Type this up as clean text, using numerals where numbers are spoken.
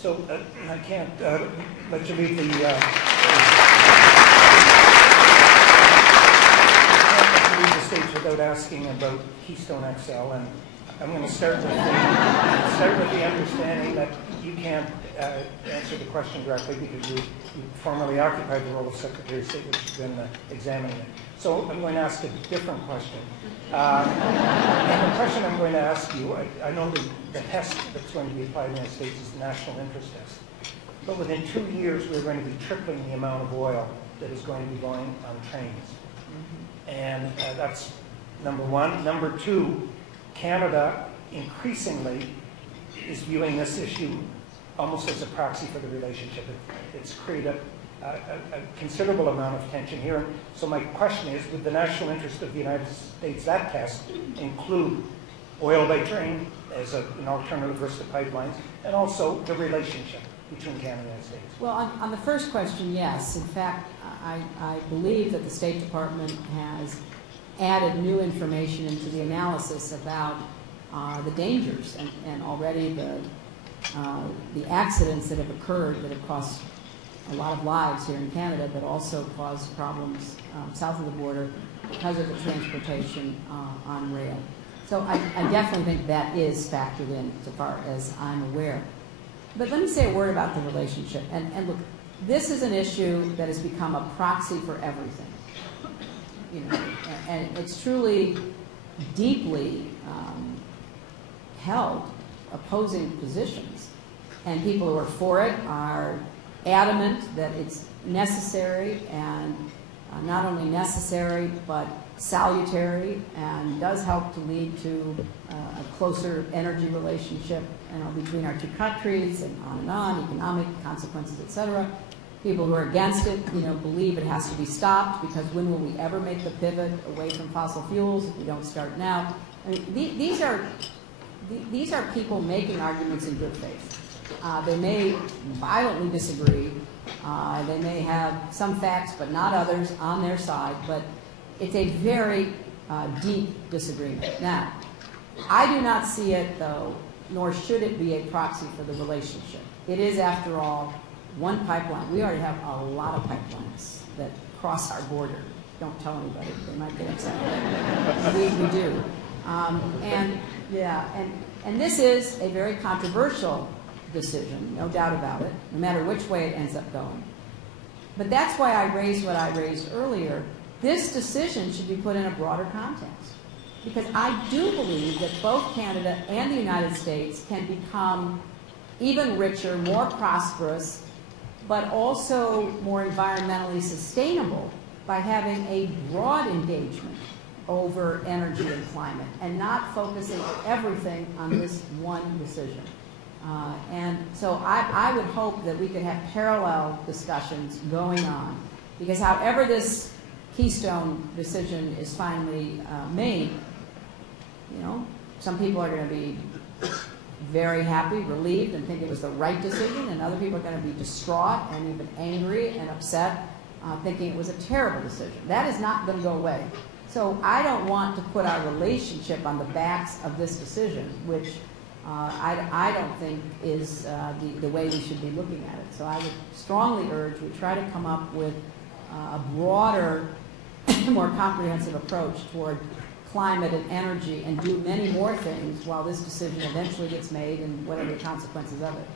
So I can't let you leave the stage without asking about Keystone XL, and I'm going to start with the understanding that you can't answer the question directly because you formerly occupied the role of Secretary of State, which has been examining it. So I'm going to ask a different question. And the question I'm going to ask you, I know the test that's going to be applied in the United States is the national interest test. But within 2 years, we're going to be tripling the amount of oil that is going to be going on trains. And that's number one. Number two, Canada increasingly is viewing this issue almost as a proxy for the relationship. It's created a considerable amount of tension here. So my question is, would the national interest of the United States, that test, include oil by train as an alternative versus the pipelines, and also the relationship between Canada and the United States? Well, on the first question, yes. In fact, I believe that the State Department has added new information into the analysis about the dangers and already the accidents that have occurred that have cost a lot of lives here in Canada, but also caused problems south of the border because of the transportation on rail. So I definitely think that is factored in so far as I'm aware. But let me say a word about the relationship. And look, this is an issue that has become a proxy for everything. You know, and it's truly deeply held opposing positions. And people who are for it are adamant that it's necessary, and not only necessary, but salutary, and does help to lead to a closer energy relationship, you know, between our two countries, and on, economic consequences, etc. People who are against it, you know, believe it has to be stopped because when will we ever make the pivot away from fossil fuels if we don't start now? I mean, these are people making arguments in good faith. They may violently disagree. They may have some facts but not others on their side, but it's a very deep disagreement. Now, I do not see it, though, nor should it be a proxy for the relationship. It is, after all, one pipeline. We already have a lot of pipelines that cross our border. Don't tell anybody; they might get upset. We do, and this is a very controversial decision, no doubt about it, no matter which way it ends up going. But that's why I raised what I raised earlier. This decision should be put in a broader context, because I do believe that both Canada and the United States can become even richer, more prosperous, but also more environmentally sustainable by having a broad engagement over energy and climate and not focusing everything on this one decision. And so I would hope that we could have parallel discussions going on, because however this Keystone decision is finally made, you know, some people are going to be very happy, relieved, and think it was the right decision, and other people are going to be distraught and even angry and upset, thinking it was a terrible decision. That is not going to go away. So I don't want to put our relationship on the backs of this decision, which I don't think is the way we should be looking at it. So I would strongly urge we try to come up with a broader, more comprehensive approach toward climate and energy, and do many more things while this decision eventually gets made and whatever the consequences of it.